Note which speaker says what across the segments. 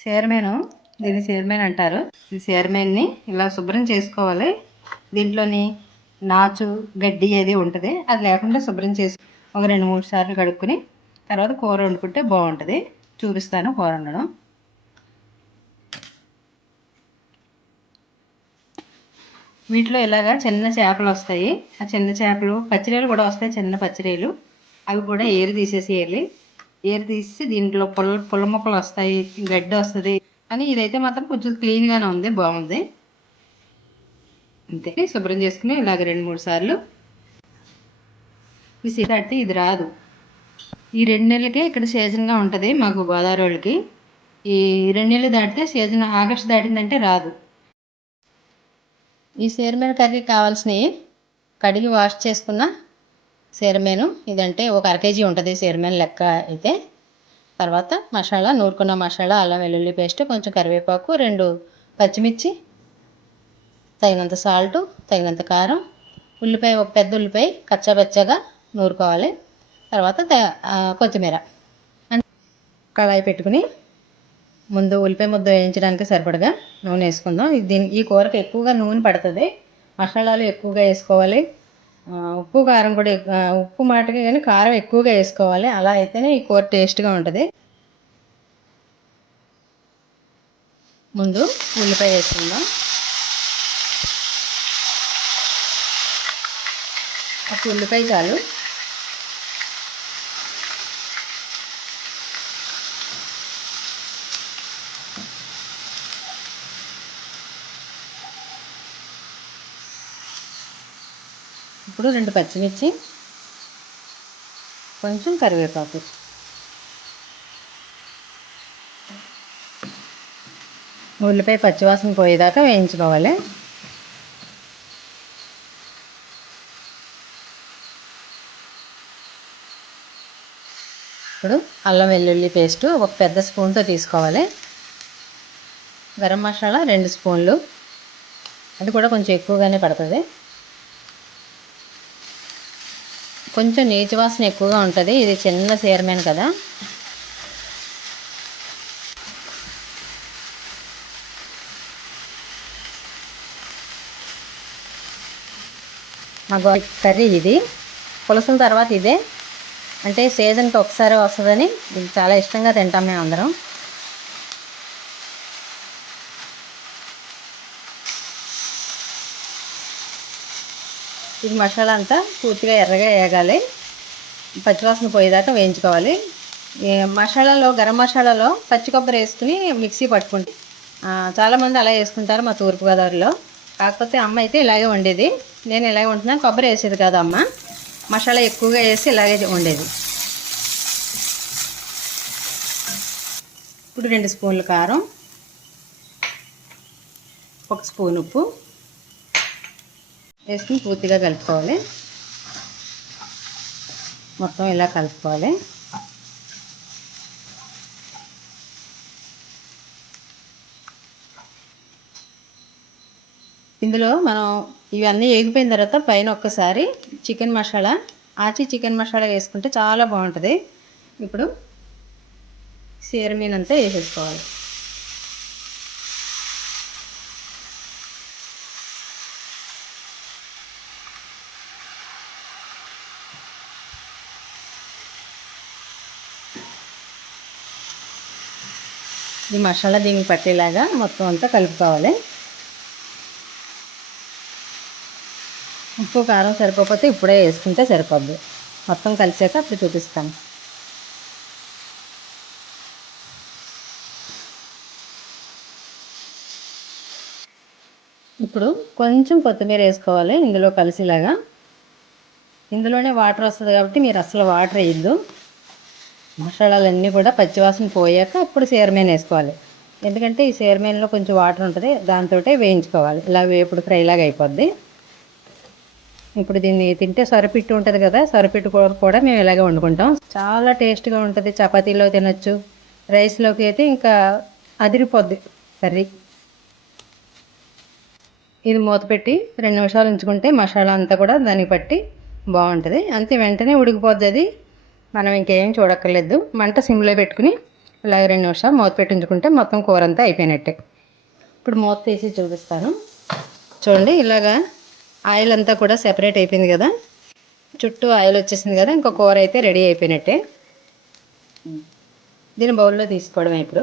Speaker 1: చీరమేను దీన్ని చీరమేన్ అంటారు. ఈ చీరమేన్ని ఇలా శుభ్రం చేసుకోవాలి. దీంట్లోని నాచు గడ్డి అది ఉంటుంది అది లేకుండా శుభ్రం చేసి ఒక రెండు మూడు సార్లు కడుక్కుని తర్వాత కూర వండుకుంటే బాగుంటుంది. చూపిస్తాను కూర వండడం. వీటిలో ఇలాగా చిన్న చేపలు వస్తాయి. ఆ చిన్న చేపలు పచ్చిరీలు కూడా వస్తాయి చిన్న పచ్చిరీలు. అవి కూడా ఏరు తీసేసేయాలి. ఏరు తీసి దీంట్లో పుల్ల పుల్ల మొక్కలు వస్తాయి గడ్డి వస్తుంది అని ఇదైతే మాత్రం కొంచెం క్లీన్గానే ఉంది బాగుంది. అంతే. శుభ్రం చేసుకుని ఇలాగ రెండు మూడు సార్లు ఇది తట్టి ఇది రాదు. ఈ రెండు నెలలకే ఇక్కడ సీజన్గా ఉంటుంది మాకు గోదావరి వాళ్ళకి ఈ రెండు నెలలు దాటితే సీజన్ ఆగస్ట్ దాటిందంటే రాదు. ఈ సీరమేను కర్రీ కావాల్సినవి కడిగి వాష్ చేసుకున్న సీరమేను ఇదంటే ఒక అర కేజీ ఉంటుంది సేరమేను లెక్క అయితే. తర్వాత మసాలా నూరుకున్న మసాలా అల్లం వెల్లుల్లి పేస్ట్ కొంచెం కరివేపాకు రెండు పచ్చిమిర్చి తగినంత సాల్ట్ తగినంత కారం ఉల్లిపాయ ఒక పెద్ద ఉల్లిపాయ కచ్చాపచ్చగా నూరుకోవాలి. తర్వాత కొత్తిమీర. కళాయి పెట్టుకుని ముందు ఉల్లిపాయ ముద్ద వేయించడానికి సరిపడగా నూనె వేసుకుందాం. దీని ఈ కూరకు ఎక్కువగా నూనె పడుతుంది. మసాలాలు ఎక్కువగా వేసుకోవాలి. ఉప్పు కారం కూడా ఉప్పు మాటకి కానీ కారం ఎక్కువగా వేసుకోవాలి. అలా అయితేనే ఈ కూర టేస్ట్గా ఉంటుంది. ముందు ఉల్లిపాయ వేసుకుందాం. ఒక ఉల్లిపాయ చాలు. ఇప్పుడు రెండు పచ్చిమిర్చి కొంచెం కరివేపాకు. ఉల్లిపాయ పచ్చివాసన పోయేదాకా వేయించుకోవాలి. ఇప్పుడు అల్లం వెల్లుల్లి పేస్ట్ ఒక పెద్ద స్పూన్తో తీసుకోవాలి. గరం మసాలా రెండు స్పూన్లు. అది కూడా కొంచెం ఎక్కువగానే పడుతుంది. కొంచెం నీచు వాసన ఎక్కువగా ఉంటుంది. ఇది చిన్న సీరమేను కదా. మా గో కర్రీ ఇది. పులసిన తర్వాత ఇదే. అంటే సీజన్కి ఒకసారి వస్తుందని ఇది చాలా ఇష్టంగా తింటాం మేము అందరం ఇది మసాలా అంతా పూర్తిగా ఎర్రగా వేయగాలి పచ్చివాసన పోయేదాకా వేయించుకోవాలి. మసాలాలో గరం మసాలాలో పచ్చి కొబ్బరి వేసుకుని మిక్సీ పట్టుకుంటే చాలామంది అలా వేసుకుంటారు మా తూర్పుగోదావరిలో. కాకపోతే అమ్మ అయితే ఇలాగే వండేది. నేను ఇలాగే వండుతున్నాను కొబ్బరి వేసేది కాదు అమ్మ. మసాలా ఎక్కువగా వేసి ఇలాగే వండేది. ఇప్పుడు రెండు స్పూన్లు కారం ఒక స్పూన్ ఉప్పు వేసుకుని పూర్తిగా కలుపుకోవాలి. మొత్తం ఇలా కలుపుకోవాలి. ఇందులో మనం ఇవన్నీ వేగిపోయిన తర్వాత పైన ఒక్కసారి చికెన్ మసాలా ఆచి చికెన్ మసాలా వేసుకుంటే చాలా బాగుంటుంది. ఇప్పుడు సీర అంతా వేసేసుకోవాలి. ఈ మసాలా దీనికి పట్టేలాగా మొత్తం అంతా కలుపుకోవాలి. ఉప్పు కారం సరిపోకపోతే ఇప్పుడే వేసుకుంటే సరిపోద్ది. మొత్తం కలిసాక అప్పుడు చూపిస్తాను. ఇప్పుడు కొంచెం కొత్తిమీర వేసుకోవాలి. ఇందులో కలిసిలాగా. ఇందులోనే వాటర్ వస్తుంది కాబట్టి మీరు అసలు వాటర్ వేయద్దు. మసాలాలన్నీ కూడా పచ్చివాసన పోయాక అప్పుడు సీరమేన్ వేసుకోవాలి. ఎందుకంటే ఈ సీరమేన్లో కొంచెం వాటర్ ఉంటుంది దాంతో వేయించుకోవాలి. ఇలా వేపుడు ఫ్రైలాగా అయిపోద్ది. ఇప్పుడు దీన్ని తింటే సొరపిట్టు ఉంటుంది కదా సొరపిట్టు కూర కూడా మేము ఇలాగే వండుకుంటాం. చాలా టేస్ట్గా ఉంటుంది. చపాతీలో తినచ్చు రైస్లోకి అయితే ఇంకా అదిరిపోద్ది కర్రీ. ఇది మూత పెట్టి రెండు నిమిషాలు ఉంచుకుంటే మసాలా అంతా కూడా దానికి పట్టి బాగుంటుంది. అంతే వెంటనే ఉడికిపోద్ది అది. మనం ఇంకేం చూడక్కర్లేదు. మంట సిమ్లో పెట్టుకుని ఇలాగ రెండు నిమిషాలు మూత పెట్టి ఉంచుకుంటే మొత్తం కూర అంతా అయిపోయినట్టే. ఇప్పుడు మూత తీసి చూపిస్తాను. చూడండి ఇలాగా ఆయిల్ అంతా కూడా సెపరేట్ అయిపోయింది కదా. చుట్టూ ఆయిల్ వచ్చేసింది కదా ఇంకో కూర అయితే రెడీ అయిపోయినట్టే. దీన్ని బౌల్లో తీసుకోవడం ఇప్పుడు.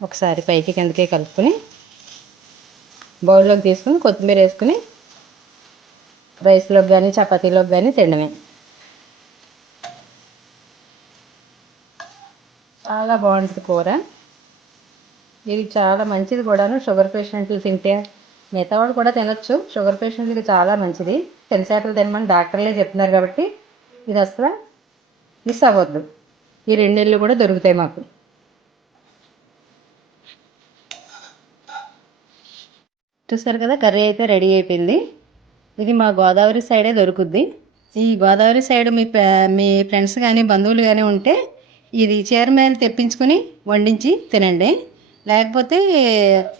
Speaker 1: ఒకసారి పైకి కిందకి కలుపుకొని బౌల్లోకి తీసుకుని కొత్తిమీర వేసుకుని రైస్లోకి కానీ చపాతీలోకి కానీ తినడమే. చాలా బాగుంటుంది కూర. ఇది చాలా మంచిది కూడాను. షుగర్ పేషెంట్లు తింటే మిగతా వాళ్ళు కూడా తినొచ్చు. షుగర్ పేషెంట్లకి చాలా మంచిది. పెన్సాటలు తినమని డాక్టర్లే చెప్తున్నారు కాబట్టి ఇది అసలు మిస్ అవ్వద్దు. ఈ రెండేళ్ళు కూడా దొరుకుతాయి మాకు. చూస్తారు కదా కర్రీ అయితే రెడీ అయిపోయింది. ఇది మా గోదావరి సైడే దొరుకుద్ది. ఈ గోదావరి సైడ్ మీ మీ ఫ్రెండ్స్ కానీ బంధువులు కానీ ఉంటే ఇది చీరమేలు తెప్పించుకొని వండించి తినండి. లేకపోతే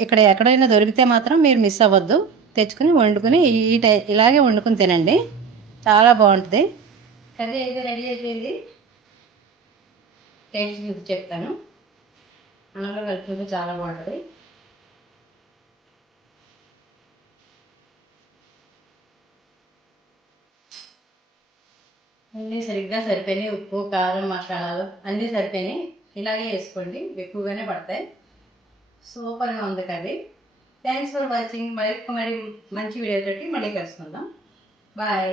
Speaker 1: ఇక్కడ ఎక్కడైనా దొరికితే మాత్రం మీరు మిస్ అవ్వద్దు. తెచ్చుకొని వండుకొని ఈ టై ఇలాగే వండుకొని తినండి. చాలా బాగుంటుంది. కర్రీ అయితే రెడీ అయిపోయింది. టేస్ట్ చూసి చెప్తాను. అన్నంలో కలుపుకుంటే చాలా బాగుంటుంది. అన్నీ సరిగ్గా సరిపోయినాయి. ఉప్పు కారం మసాలాలు అన్నీ సరిపోయినాయి. ఇలాగే వేసుకోండి ఎక్కువగానే పడతాయి. సూపర్గా ఉంది కర్రీ. థ్యాంక్స్ ఫర్ వాచింగ్ మరి మరి మంచి వీడియోతోటి మళ్ళీ కలుసుకుందాం. బాయ్